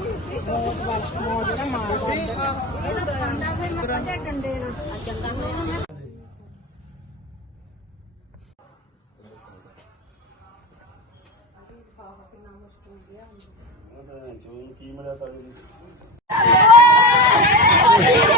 ਬਹੁਤ ਵਰਸ਼ ਮੋ ਜਿਹੜਾ ਮਾਰ ਕਰਦਾ ਕੀ ਮਿਲਿਆ ਸਾਨੂੰ ਉਹ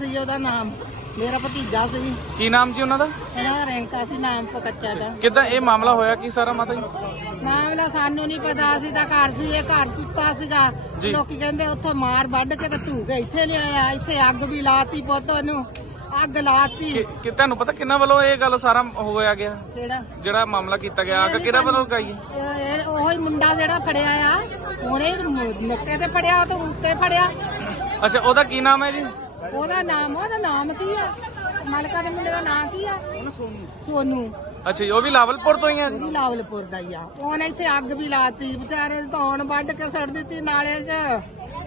ਸੀ ਉਹਦਾ ਨਾਮ। ਮੇਰਾ ਭਤੀਜਾ ਸੀ। ਕੀ ਨਾਮ ਜੀ ਉਹਨਾਂ ਦਾ? ਇਹਦਾ ਰੈਂਕਾ ਸੀ ਨਾਮ ਪਕੱਚਾ ਦਾ। ਕਿਦਾਂ ਇਹ ਮਾਮਲਾ ਹੋਇਆ ਕੀ ਸਾਰਾ ਮਾਤਾ ਜੀ? ਮਾਮਲਾ ਸਾਨੂੰ ਨਹੀਂ ਪਤਾ ਅਸੀਂ ਤਾਂ ਘਰ ਸੀ ਇਹ ਘਰ ਸੁੱਤਾ ਸੀਗਾ। ਜੀ। ਲੋਕੀ ਕਹਿੰਦੇ ਉੱਥੋਂ ਮਾਰ ਵੱਢ ਕੇ ਤੇ ਧੂ ਕੇ ਇੱਥੇ ਲਿਆਇਆ ਇੱਥੇ ਅੱਗ ਵੀ ਲਾਤੀ ਪੁੱਤ ਉਹਨੂੰ ਅੱਗ ਲਾਤੀ। ਕਿ ਕਿ ਤੁਹਾਨੂੰ ਪਤਾ ਕਿੰਨਾ ਵੱਲੋਂ ਇਹ ਗੱਲ ਸਾਰਾ ਹੋਇਆ ਗਿਆ? ਕਿਹੜਾ? ਜਿਹੜਾ ਮਾਮਲਾ ਕੀਤਾ ਗਿਆ ਆਗ ਕਿਹੜਾ ਵੱਲੋਂ ਗਾਈ ਇਹ- ਇਹ ਉਹੀ ਮੁੰਡਾ ਜਿਹੜਾ ਫੜਿਆ ਆ ਉਹਨੇ ਨੱਕੇ ਤੇ ਫੜਿਆ ਉਹ ਤੋਂ ਉੱਤੇ ਫੜਿਆ। ਅੱਛਾ ਉਹਦਾ ਕੀ ਨਾਮ ਹੈ ਜੀ? ਉਹਦਾ ਨਾਮ ਉਹਦਾ ਨਾਮ ਕੀ ਆ? ਮਲਕਾ ਦੇ ਮੁੰਡੇ ਦਾ ਨਾਮ ਕੀ ਆ? ਸੋਨੂ। ਅੱਛਾ ਜੀ ਉਹ ਵੀ ਲਾਵਲਪੁਰ ਤੋਂ ਹੀ ਹੈ ਵੀ ਲਾਵਲਪੁਰ ਦਾ ਹੀ ਆ। ਉਹਨੇ ਇੱਥੇ ਅੱਗ ਵੀ ਲਾਤੀ ਵਿਚਾਰੇ ਧੌਣ ਵੱਢ ਕੇ ਸੜ ਦਿੱਤੀ ਨਾਲੇ 'ਚ।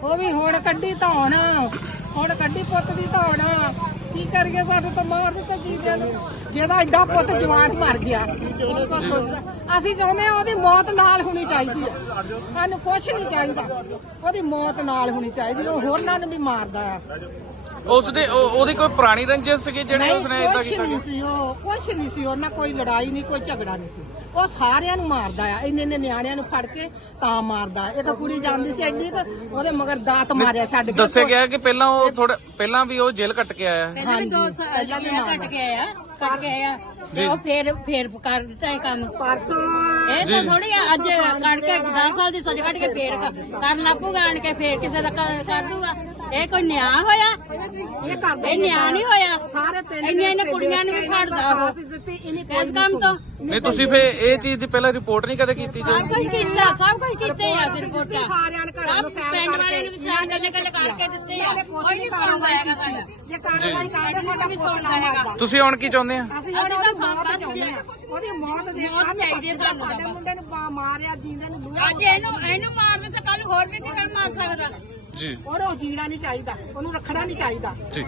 ਉਹ ਵੀ ਹੁਣ ਕੱਢੀ ਧੌਣ ਹੁਣ ਕੱਢੀ ਪੁੱਤ ਦੀ ਧੌਣ। ਕੀ ਕਰੀਏ ਸਾਨੂੰ ਤਾਂ ਮਾਰ ਦਿੱਤਾ ਜੀਵਿਆਂ ਨੂੰ ਜਿਹਦਾ ਐਡਾ ਪੁੱਤ ਜਵਾਨ ਮਰ ਗਿਆ। ਹੋਰ ਕੁਛ ਸੋਚਦਾ। ਅਸੀਂ ਚਾਹੁੰਦੇ ਆ ਉਹਦੀ ਮੌਤ ਨਾਲ ਹੋਣੀ ਚਾਹੀਦੀ ਆ ਸਾਨੂੰ ਕੁਝ ਨਹੀਂ ਚਾਹੀਦਾ। ਉਹਦੀ ਮੌਤ ਨਾਲ ਹੋਣੀ ਚਾਹੀਦੀ ਉਹ ਹੋਰਨਾਂ ਨੂੰ ਵੀ ਮਾਰਦਾ ਆ ਉਸ ਦੇ ਉਹ- ਉਹਦੀ ਕੋਈ ਪੁਰਾਣੀ ਰੰਜਿਸ਼ ਸੀਗੀ ਜਿਹੜੇ ਨਹੀਂ, ਉਸਨੇ ਇਦਾਂ ਕੁਛ ਕੀਤਾ ਨਹੀਂ ਸੀ? ਉਹ। ਕੁਛ ਨਹੀਂ ਸੀ। ਉਹਨਾਂ ਕੋਈ ਲੜਾਈ ਨਹੀਂ ਕੋਈ ਝਗੜਾ ਨਹੀਂ ਸੀ। ਉਹ ਸਾਰਿਆਂ ਨੂੰ ਮਾਰਦਾ ਆ। ਇੰਨੇ ਇੰਨੇ ਨਿਆਣਿਆਂ ਨੂੰ ਫੜ ਕੇ ਤਾਂ ਮਾਰਦਾ ਇੱਕ ਕੁੜੀ ਜਾਂਦੀ ਸੀ ਐਡੀ ਕੁ, ਉਹਦੇ ਮਗਰ ਦਾਤ ਮਾਰਿਆ ਛੱਡ ਕੇ। ਦੱਸਿਆ ਗਿਆ ਕਿ ਪਹਿਲਾਂ ਉਹ ਥੋੜਾ ਪਹਿਲਾਂ ਵੀ ਉਹ ਜੇਲ੍ਹ ਕੱਟ ਕੇ ਆਇਆ। ਹੈ ਪਹਿਲਾਂ ਵੀ ਕੱਟ ਕੇ ਆਇਆ। ਕੱਟ ਕੇ ਆਇਆ ਤੇ ਉਹ ਫੇਰ ਫੇਰ ਕਰ ਦਿੱਤਾ ਇਹ ਕੰਮ। ਪਰਸੋਂ ਇਹ ਤਾਂ ਥੋੜੀ ਅੱਜ ਕੱਢ ਕੇ 10 ਸਾਲ ਦੀ ਸਜ਼ਾ ਕੱਢ ਕੇ ਫੇਰ ਕਰਨ ਲੱਪੂਗਾ ਆਣ ਕੇ ਫੇਰ ਕਿਸੇ ਦਾ ਕਰ ਦੂਗਾ ਇਹ ਕੋਈ ਨਿਆਂ ਹੋਇਆ? ਇਹ ਨਿਆਂ ਨਹੀਂ ਹੋਇਆ? ਸਾਰੇ ਪਿੰਡ ਇੰਨੀਆਂ ਇੰਨੀਆਂ ਕੁੜੀਆਂ ਨੂੰ ਵੀ ਫੜਦਾ ਉਹ। ਦਿੱਤੀ ਇਹਨੇ ਇਸ ਕੰਮ ਤੋਂ। ਨਹੀਂ ਤੁਸੀਂ ਫੇ ਇਹ ਚੀਜ਼ ਦੀ ਪਹਿਲਾਂ ਰਿਪੋਰਟ ਨਹੀਂ ਕਦੇ ਕੀਤੀ ਜੀ ਸਭ ਕੁਝ ਕੀਤਾ ਸਭ ਕੁਝ ਕੀਤੇ ਆ ਅਸੀਂ ਰਿਪੋਰਟਾਂ। ਸਾਰਿਆਂ ਨੇ ਘਰਾਂ ਨੂੰ ਸੈਨ ਪਿੰਡ ਵਾਲਿਆਂ ਨੂੰ ਵੀ ਸਾਨ ਕਰਨ ਗੱਲ ਕਰਕੇ ਦਿੱਤੇ ਆ ਕੋਈ ਨਹੀਂ ਸੁਣਦਾ ਹੈਗਾ। ਕਾਰਵਾਈ ਕਰਦੇ ਸਾਡਾ ਤੁਸੀਂ ਹੁਣ ਕੀ ਚਾਹੁੰਦੇ ਆ? ਅਸੀਂ ਉਹਦੀ ਮੌਤ ਬਸ ਚਾਹੁੰਦੇ ਆ। ਉਹਦੀ ਮੌਤ ਦੇ ਮੌਤ ਚਾਹੀਦੀ ਹੈ ਸਾਨੂੰ ਤਾਂ ਸਾਡੇ। ਮੁੰਡੇ ਨੂੰ ਪਾ- ਮਾਰਿਆ ਜਿੰਦੇ ਨੂੰ ਦੂਆ ਅੱਜ ਇਹਨੂੰ ਇਹਨੂੰ ਮਾਰਦੇ ਤਾਂ ਕੱਲ ਹੋਰ ਵੀ ਕਿਸੇ ਨੂੰ ਮਾਰ ਸਕਦਾ। ਜੀ। ਉਹਨੂੰ ਜੀਣਾ ਨਹੀਂ ਚਾਹੀਦਾ ਉਹਨੂੰ ਰੱਖਣਾ ਨਹੀਂ ਚਾਹੀਦਾ। ਜੀ।